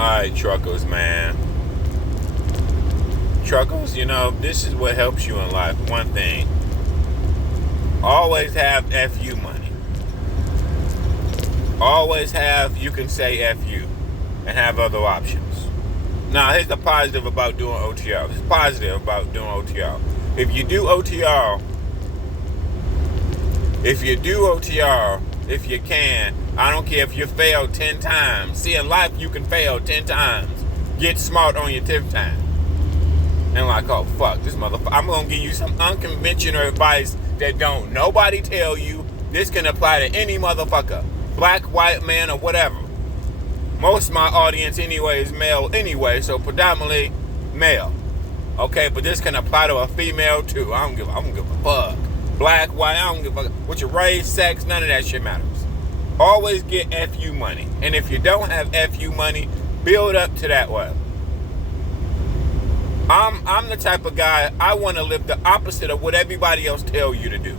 Alright, truckers, man. Truckers, this is what helps you in life. One thing. Always have FU money. Always have, you can say FU and have other options. Now, here's the positive about doing OTR. This is positive about doing OTR. If you do OTR, if you can, I don't care if you fail 10 times. See, in life, you can fail 10 times. Get smart on your 10th time. And like, oh, fuck, this motherfucker. I'm going to give you some unconventional advice that don't nobody tell you. This can apply to any motherfucker. Black, white, man, or whatever. Most of my audience anyway is male anyway, so predominantly male. Okay, but this can apply to a female too. I don't give a fuck. Black, white, I don't give a fuck. What your race, sex, none of that shit matters. Always get FU money. And if you don't have FU money, build up to that way. I'm the type of guy, I want to live the opposite of what everybody else tell you to do.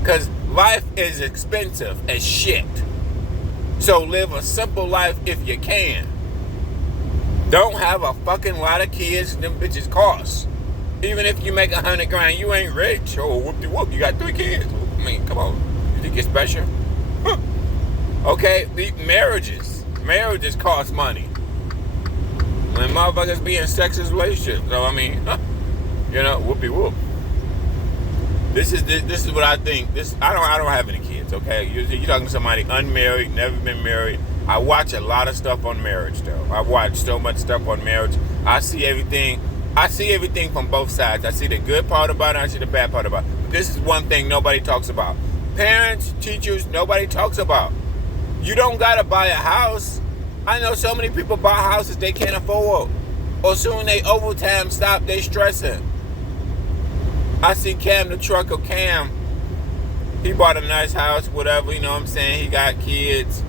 Because life is expensive as shit. So live a simple life if you can. Don't have a fucking lot of kids, them bitches cost. Even if you make $100,000, you ain't rich. Oh, whoop-de-whoop, you got 3 kids. I mean, come on. You think you're special? Huh. Okay, the marriages cost money. When motherfuckers be in sexist relationships. So, I mean, whoop-de-whoop. This is what I think. I don't have any kids, okay? You're talking to somebody unmarried, never been married. I watch a lot of stuff on marriage, though. I watch so much stuff on marriage. I see everything from both sides. I see the good part about it, I see the bad part about it. But this is one thing nobody talks about. Parents, teachers, nobody talks about. You don't gotta buy a house. I know so many people buy houses they can't afford. Or soon they overtime stop, they stressing. I see Cam the trucker, Cam. He bought a nice house, whatever, you know what I'm saying? He got kids.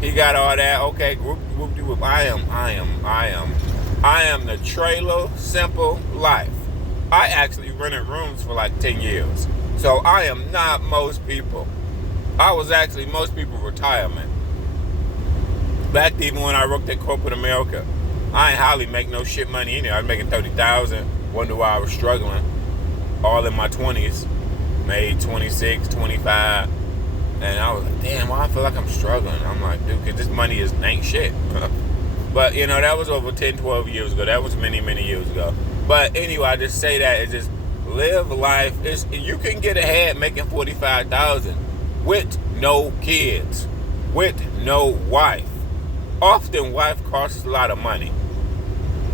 He got all that. Okay, whoop-de-whoop. I am the trailer simple life. I actually rented rooms for like 10 years. So I am not most people. I was actually most people retirement. Back even when I worked at corporate America, I ain't hardly make no shit money in there. I was making $30,000. Wonder why I was struggling. All in my 20s. Made 26, 25. And I was like, damn, why I feel like I'm struggling? I'm like, dude, because this money ain't shit. But, that was over 10, 12 years ago. That was many, many years ago. But anyway, I just say that. It's just live life. You can get ahead making $45,000 with no kids. With no wife. Often, wife costs a lot of money.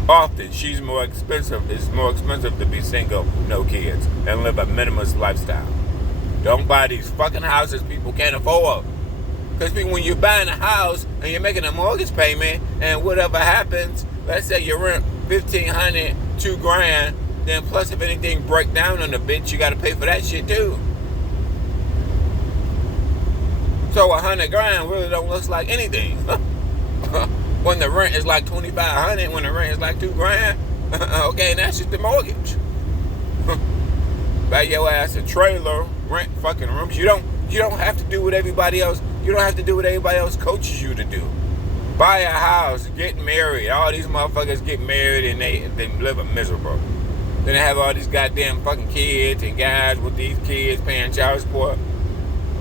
Often, she's more expensive. It's more expensive to be single, no kids, and live a minimalist lifestyle. Don't buy these fucking houses people can't afford. Because when you're buying a house and you're making a mortgage payment and whatever happens, let's say you rent $1,500, $2,000, then plus if anything break down on the bitch, you got to pay for that shit too. So $100,000 really don't look like anything. When the rent is like $2,500, when the rent is like $2,000, okay, and that's just the mortgage. Buy your ass a trailer, rent fucking rooms. You don't have to do what everybody else. You don't have to do what everybody else coaches you to do. Buy a house, get married. All these motherfuckers get married and they live a miserable. Then they have all these goddamn fucking kids and guys with these kids paying child support.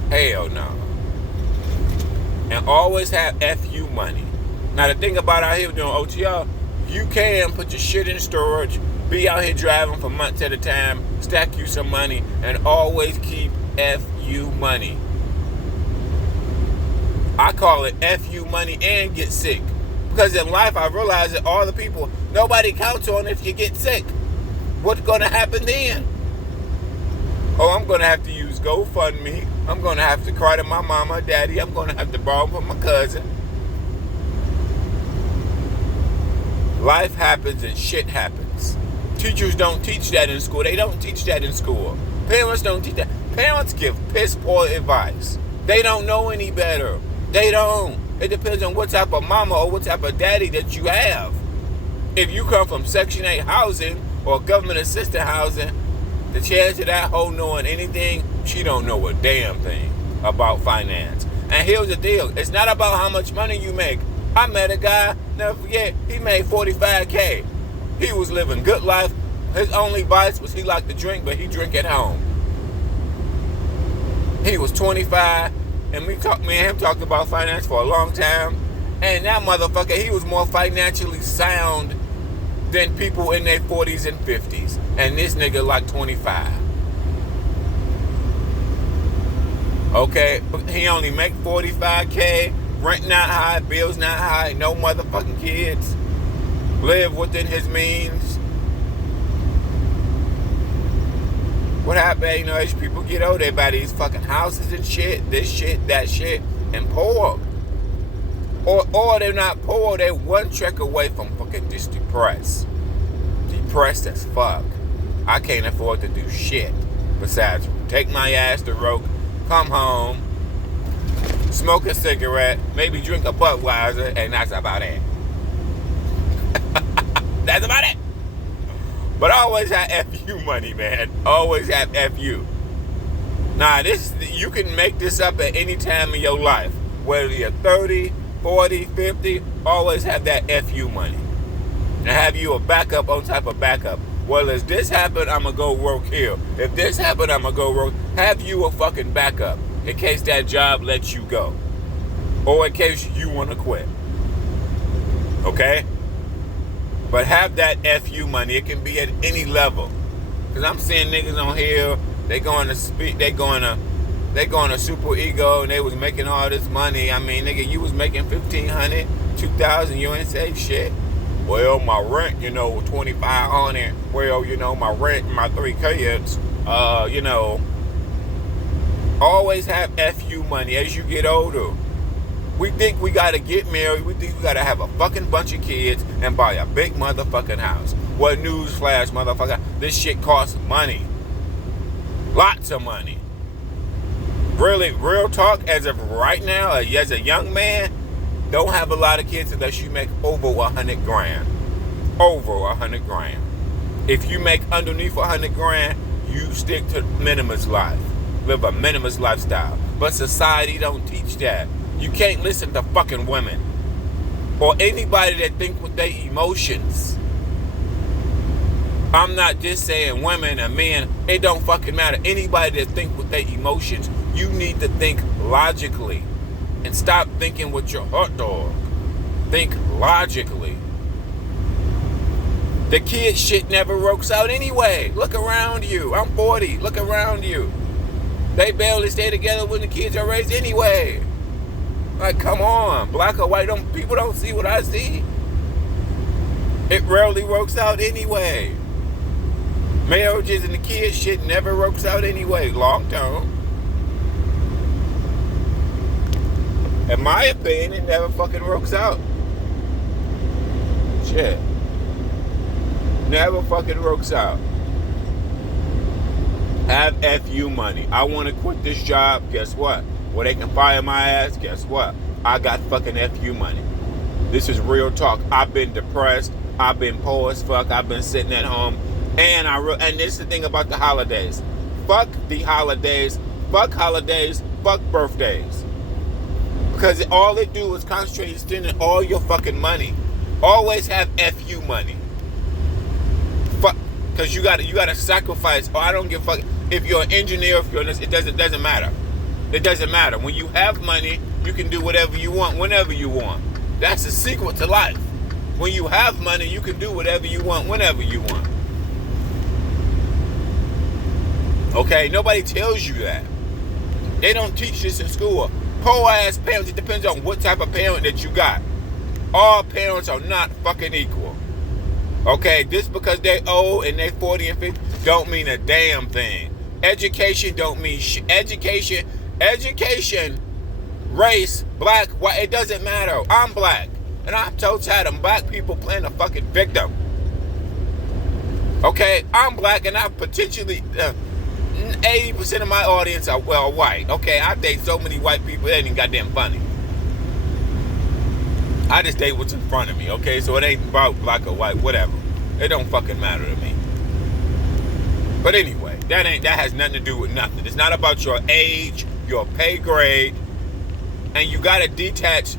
Hell no. And always have FU money. Now the thing about out here doing OTR, you can put your shit in storage, be out here driving for months at a time, stack you some money, and always keep FU money. I call it FU money and get sick. Because in life I realize that all the people, nobody counts on if you get sick. What's going to happen then? Oh, I'm going to have to use GoFundMe. I'm going to have to cry to my mama, daddy. I'm going to have to borrow from my cousin. Life happens and shit happens. Teachers don't teach that in school. They don't teach that in school. Parents don't teach that. Parents give piss poor advice. They don't know any better. They don't. It depends on what type of mama or what type of daddy that you have. If you come from Section 8 housing or government assisted housing, the chance of that hoe knowing anything, she don't know a damn thing about finance. And here's the deal. It's not about how much money you make. I met a guy, never forget, he made $45K. He was living good life. His only vice was he liked to drink, but he drink at home. He was 25, and me and him talked about finance for a long time. And that motherfucker, he was more financially sound than people in their 40s and 50s. And this nigga like 25. Okay, he only make $45K, rent not high, bills not high, no motherfucking kids, live within his means. What happened, you know, as people get older, they buy these fucking houses and shit, this shit, that shit, and poor. Or they're not poor, they're one trick away from fucking just depressed. Depressed as fuck. I can't afford to do shit besides take my ass to work, come home, smoke a cigarette, maybe drink a Budweiser, and that's about it. That's about it. But always have FU money, man. Always have FU. Nah, you can make this up at any time in your life. Whether you're 30, 40, 50, always have that FU money. And have you a backup on top of backup. Well, if this happened, I'm going to go work here. If this happened, I'm going to go work. Have you a fucking backup in case that job lets you go. Or in case you want to quit. Okay? But have that FU money. It can be at any level. Because I'm seeing niggas on here, they going to speak, they going to superego, and they was making all this money. I mean, nigga, you was making $1,500, $2,000, you ain't save shit. Well, my rent, you know, $2,500. Well, you know, my rent, my 3 kids, you know. Always have FU money as you get older. We think we gotta get married. We think we gotta have a fucking bunch of kids and buy a big motherfucking house. Well, newsflash, motherfucker, this shit costs money. Lots of money. Really, real talk, as of right now, as a young man, don't have a lot of kids unless you make over 100 grand. Over 100 grand. If you make underneath 100 grand, you stick to minimalist life. Live a minimalist lifestyle. But society don't teach that. You can't listen to fucking women. Or anybody that think with their emotions. I'm not just saying women and men. It don't fucking matter. Anybody that think with their emotions, you need to think logically. And stop thinking with your hot dog. Think logically. The kid shit never works out anyway. Look around you. I'm 40. Look around you. They barely stay together when the kids are raised anyway. Like, come on. Black or white, people don't see what I see. It rarely works out anyway. Marriages and the kids shit never works out anyway, long term. In my opinion, it never fucking works out. Shit. Never fucking works out. Have FU money. I want to quit this job. Guess what? Well, they can fire my ass. Guess what? I got fucking FU money. This is real talk. I've been depressed. I've been poor as fuck. I've been sitting at home. And this is the thing about the holidays. Fuck the holidays. Fuck holidays. Fuck birthdays. Because all they do is concentrate on spending all your fucking money. Always have FU money. Fuck. Because you gotta sacrifice. Oh, I don't give a fuck. If you're an engineer, if you're this, it doesn't matter. It doesn't matter. When you have money, you can do whatever you want, whenever you want. That's the secret to life. When you have money, you can do whatever you want, whenever you want. Okay? Nobody tells you that. They don't teach this in school. Poor ass parents, it depends on what type of parent that you got. All parents are not fucking equal. Okay? Just because they old and they 40 and 50 don't mean a damn thing. Education don't mean shit. Education, race, black, white, it doesn't matter. I'm black. And I'm so tired of black people playing a fucking victim. Okay? I'm black and I potentially... 80% of my audience are, well, white. Okay? I date so many white people, it ain't even goddamn funny. I just date what's in front of me, okay? So it ain't about black or white, whatever. It don't fucking matter to me. But anyway, that has nothing to do with nothing. It's not about your age, your pay grade, and you gotta detach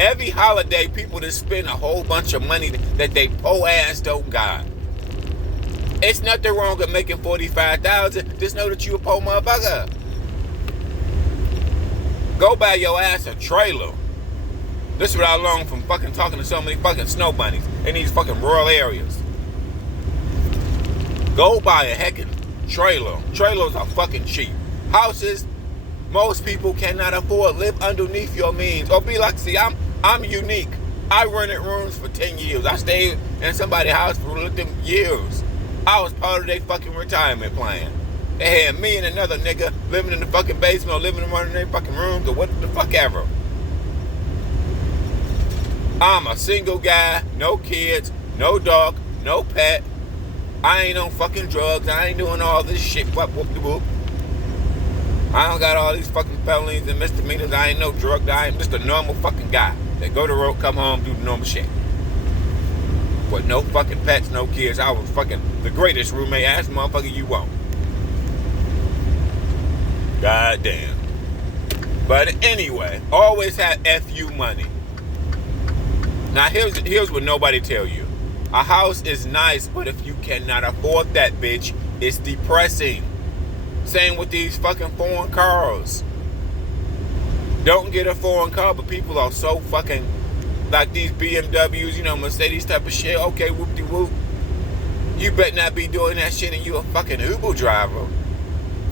Every holiday, people just spend a whole bunch of money that they po ass don't got. It's nothing wrong with making $45,000. Just know that you a po motherfucker. Go buy your ass a trailer. This is what I learned from fucking talking to so many fucking snow bunnies in these fucking rural areas. Go buy a heckin' trailer. Trailers are fucking cheap. Houses, most people cannot afford. Live underneath your means. Or be like, see, I'm unique. I rented rooms for 10 years. I stayed in somebody's house for them years. I was part of their fucking retirement plan. They had me and another nigga living in the fucking basement or living in one of their fucking rooms or what the fuck ever. I'm a single guy, no kids, no dog, no pet. I ain't on fucking drugs. I ain't doing all this shit. Whoop, whoop, whoop. I don't got all these fucking felonies and misdemeanors. I ain't no drug. I ain't just a normal fucking guy that go to work, come home, do the normal shit. With no fucking pets, no kids. I was fucking the greatest roommate ass motherfucker you want. God damn. But anyway, always have FU money. Now here's what nobody tell you. A house is nice, but if you cannot afford that bitch, it's depressing. Same with these fucking foreign cars. Don't get a foreign car, but people are so fucking like these BMWs, you know, Mercedes type of shit. Okay, whoop-de-whoop. You better not be doing that shit and you a fucking Uber driver.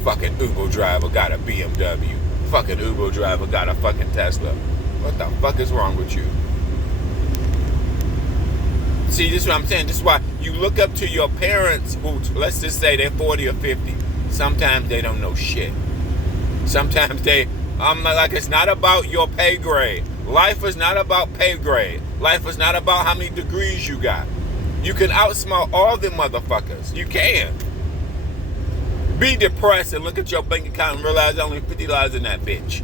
Fucking Uber driver got a BMW. Fucking Uber driver got a fucking Tesla. What the fuck is wrong with you? See, this is what I'm saying. This is why you look up to your parents who, let's just say they're 40 or 50. Sometimes they don't know shit. Sometimes I'm like, it's not about your pay grade. Life is not about pay grade. Life is not about how many degrees you got. You can outsmart all them motherfuckers. You can. Be depressed and look at your bank account and realize only $50 in that bitch.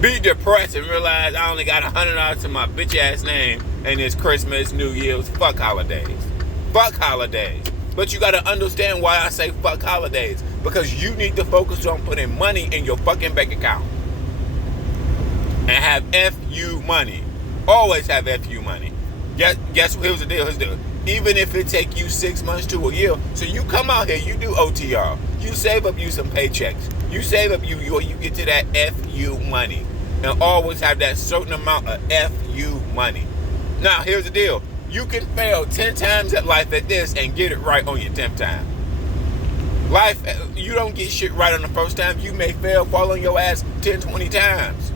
Be depressed and realize I only got $100 to my bitch ass name and it's Christmas, New Year's, fuck holidays. Fuck holidays. But you gotta understand why I say fuck holidays. Because you need to focus on putting money in your fucking bank account. And have FU money. Always have FU money. Guess here's the deal. Even if it take you 6 months to a year, so you come out here, you do OTR, you save up you some paychecks, you save up you get to that FU money, and always have that certain amount of FU money. Now here's the deal: you can fail 10 times at life at this and get it right on your 10th time. Life, you don't get shit right on the first time, you may fail, fall on your ass 10, 20 times.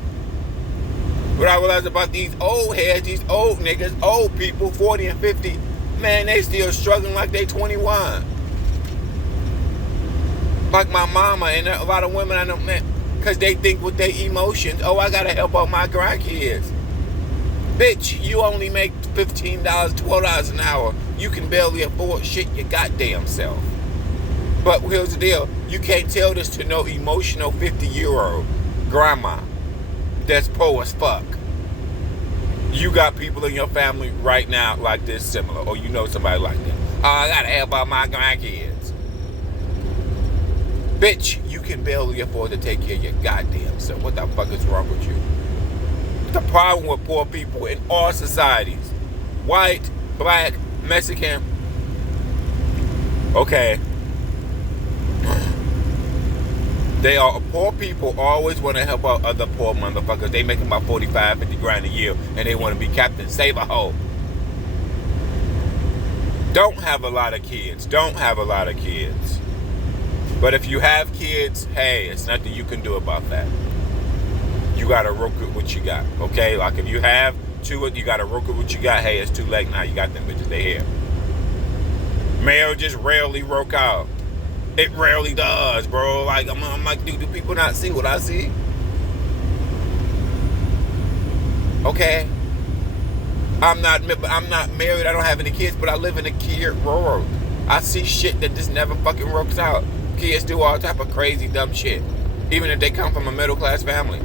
What I realized about these old heads, these old niggas, old people, 40 and 50, man, they still struggling like they 21. Like my mama and a lot of women I know, man, because they think with their emotions, oh, I got to help out my grandkids. Bitch, you only make $15, $12 an hour. You can barely afford shit your goddamn self. But here's the deal. You can't tell this to no emotional 50-year-old grandma that's poor as fuck. You got people in your family right now like this similar, or you know somebody like that. Oh, I gotta help out my grandkids. Bitch, you can barely afford to take care of your goddamn self. What the fuck is wrong with you? The problem with poor people in all societies, white, black, Mexican, okay, they are poor people always want to help out other poor motherfuckers. They making about 45, 50 grand a year and they want to be Captain Save a Hoe. Don't have a lot of kids. Don't have a lot of kids. But if you have kids, hey, it's nothing you can do about that. You got to work with what you got, okay? Like if you have two, you got to work with what you got. Hey, it's too late now. You got them bitches, they here. Marriages rarely work out. It rarely does, bro. Like, I'm like, do people not see what I see? Okay. I'm not married. I don't have any kids, but I live in a kid world. I see shit that just never fucking works out. Kids do all type of crazy, dumb shit. Even if they come from a middle-class family.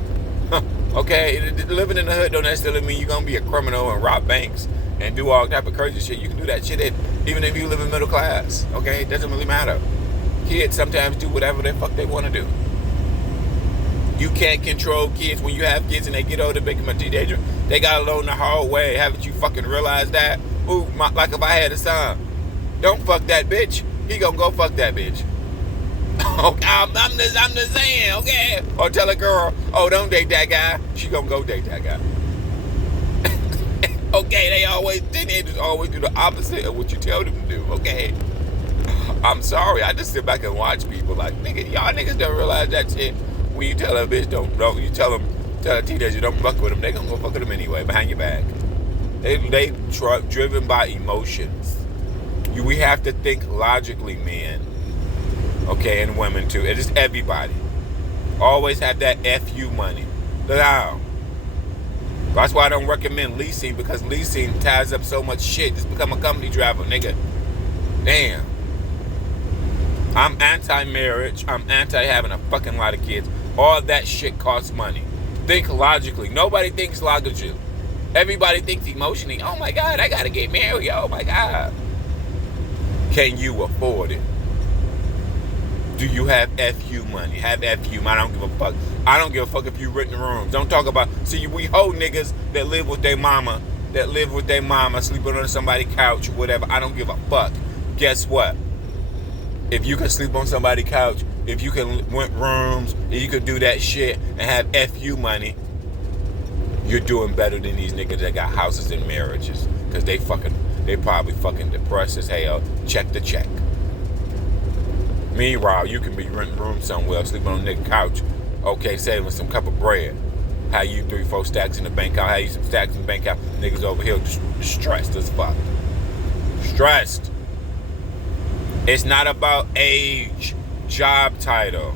Okay? Living in the hood don't necessarily mean you're going to be a criminal and rob banks and do all type of crazy shit. You can do that shit even if you live in middle class. Okay? It doesn't really matter. Kids sometimes do whatever the fuck they want to do. You can't control kids. When you have kids and they get older, become a teenager, they gotta learn the hard way. Haven't you fucking realized that? Ooh, like if I had a son, don't fuck that bitch. He gonna go fuck that bitch. Okay, I'm just saying, okay? Or tell a girl, oh, don't date that guy. She gonna go date that guy. Okay, teenagers always do the opposite of what you tell them to do, okay? I'm sorry, I just sit back and watch people like, nigga, y'all niggas don't realize that shit. When you tell a bitch don't, you tell a teenager don't fuck with them, they gonna go fuck with them anyway, behind your back. They driven by emotions. We have to think logically, men. Okay, and women too. It's just everybody. Always have that FU money. Now, that's why I don't recommend leasing, because leasing ties up so much shit. Just become a company driver, nigga. Damn. I'm anti-marriage. I'm anti-having a fucking lot of kids. All that shit costs money. Think logically. Nobody thinks logically. Everybody thinks emotionally. Oh my God, I gotta get married. Oh my God. Can you afford it? Do you have FU money? Have FU money. I don't give a fuck. I don't give a fuck if you rent the rooms. Don't talk about... See, we hold niggas that live with their mama, sleeping on somebody's couch, whatever. I don't give a fuck. Guess what? If you can sleep on somebody's couch, if you can rent rooms, if you can do that shit and have FU money, you're doing better than these niggas that got houses and marriages. Because they probably fucking depressed as hell. Check the check. Meanwhile, you can be renting rooms somewhere, sleeping on a nigga couch, okay, saving some cup of bread. How you 3-4 stacks in the bank account, how you some stacks in the bank account. Niggas over here just stressed as fuck. Stressed. It's not about age, job title,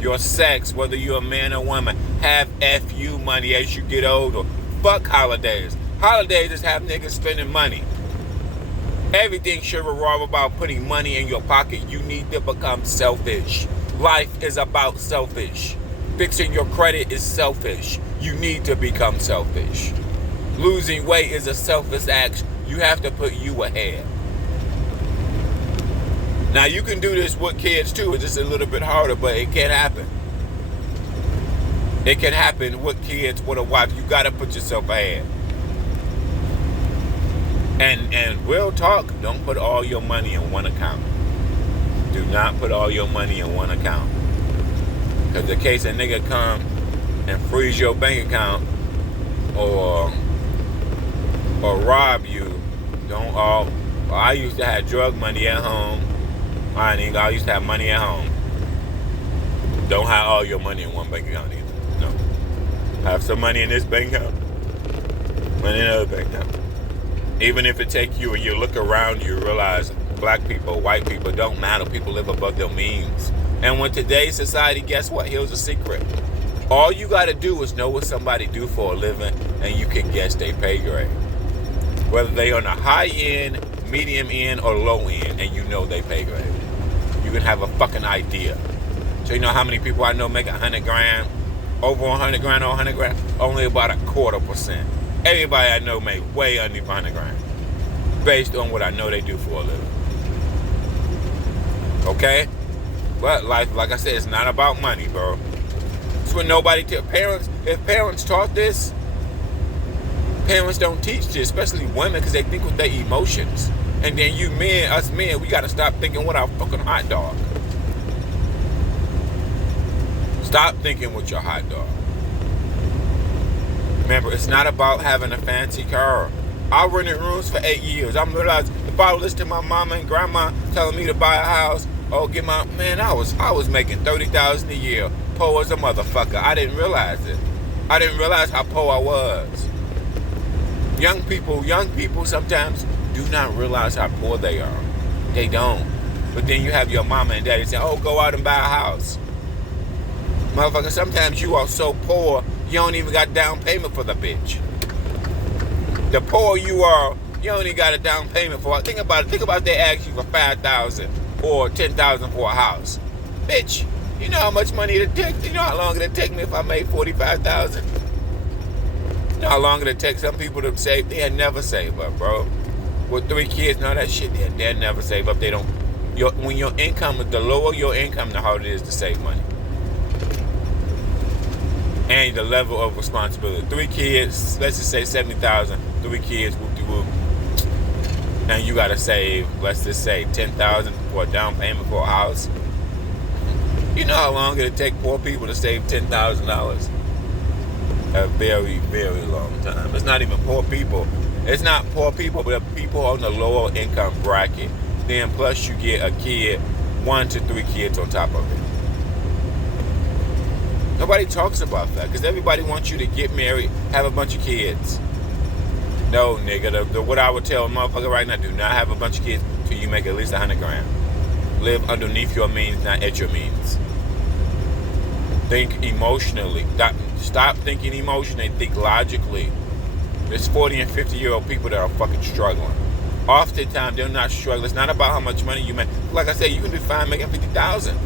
your sex, whether you're a man or woman. Have FU money as you get older. Fuck holidays. Holidays just have niggas spending money. Everything should revolve about putting money in your pocket. You need to become selfish. Life is about selfish. Fixing your credit is selfish. You need to become selfish. Losing weight is a selfish act. You have to put you ahead. Now you can do this with kids too. It's just a little bit harder, but it can happen. It can happen with kids, with a wife. You gotta put yourself ahead. And real talk, don't put all your money in one account. Do not put all your money in one account. Because in case a nigga come and freeze your bank account or rob you, don't all... Well, I used to have drug money at home. I used to have money at home. Don't have all your money in one bank account either. No. Have some money in this bank account, money in another bank account. Even if it take you and you look around, you realize black people, white people, don't matter. People live above their means. And when today's society, guess what? Here's a secret. All you got to do is know what somebody do for a living, and you can guess their pay grade. Whether they on the high end, medium end, or low end, and you know they pay grade. You can have a fucking idea. So you know how many people I know make 100 grand, over 100 grand or 100 grand? Only about 0.25%. Everybody I know make way under 100 grand. Based on what I know they do for a living. Okay? But life, like I said, it's not about money, bro. It's when nobody parents, if parents taught this, parents don't teach this, especially women, because they think with their emotions. And then you men, us men, we gotta stop thinking with our fucking hot dog. Stop thinking with your hot dog. Remember, it's not about having a fancy car. I rented rooms for 8 years. I'm realizing if I listen to my mama and grandma telling me to buy a house, or get my... Man, I was making $30,000 a year. Poor as a motherfucker. I didn't realize it. I didn't realize how poor I was. Young people sometimes do not realize how poor they are. They don't. But then you have your mama and daddy say, oh, go out and buy a house. Motherfucker, sometimes you are so poor, you don't even got down payment for the bitch. The poor you are, you only got a down payment for it. Think about it. Think about they ask you for $5,000 or $10,000 for a house. Bitch, you know how much money it'll take? You know how long it'll take me if I made $45,000? You know how long it'll take some people to save? They'll never save up, bro. With 3 kids and all that shit, they'll never save up. They don't. When your income, the lower your income, the harder it is to save money. and the level of responsibility. 3 kids, let's just say 70,000. 3 kids, whoop-de-whoop. And you gotta save, let's just say 10,000 for a down payment for a house. You know how long it'll take poor people to save $10,000? A very, very long time. It's not even poor people. It's not poor people, but people on the lower income bracket. Then plus you get a kid, 1 to 3 kids on top of it. Nobody talks about that because everybody wants you to get married, have a bunch of kids. No, nigga. What I would tell a motherfucker right now, do not have a bunch of kids till you make at least 100 grand. Live underneath your means, not at your means. Think emotionally. Stop thinking emotionally. Think logically. There's 40 and 50-year-old people that are fucking struggling. Oftentimes, they're not struggling. It's not about how much money you make. Like I said, you can be fine making 50,000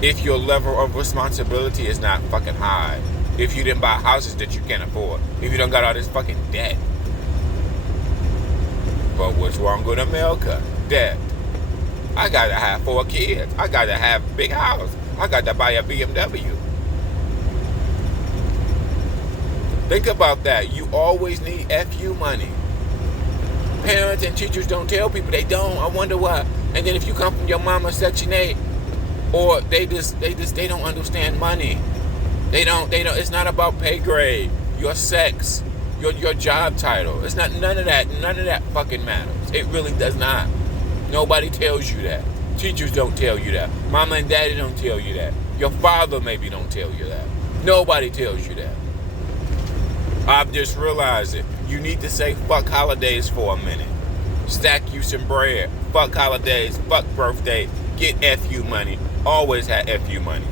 if your level of responsibility is not fucking high. If you didn't buy houses that you can't afford. If you don't got all this fucking debt. But what's wrong with America? Debt. I gotta have 4 kids. I gotta have a big house. I gotta buy a BMW. Think about that. You always need FU money. Parents and teachers don't tell people they don't. I wonder why. And then if you come from your mama Section 8, or they don't understand money. They don't, it's not about pay grade, your sex, your job title. It's not, none of that fucking matters. It really does not. Nobody tells you that. Teachers don't tell you that. Mama and daddy don't tell you that. Your father maybe don't tell you that. Nobody tells you that. I've just realized it. You need to say fuck holidays for a minute. Stack you some bread. Fuck holidays. Fuck birthday. Get FU money. Always have FU money.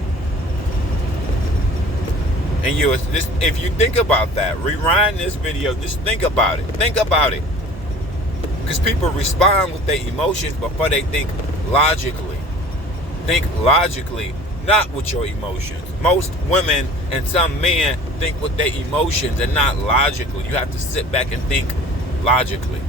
And if you think about that, rewind this video, just think about it. Think about it. Because people respond with their emotions before they think logically. Think logically, not with your emotions. Most women and some men think with their emotions and not logically. You have to sit back and think logically.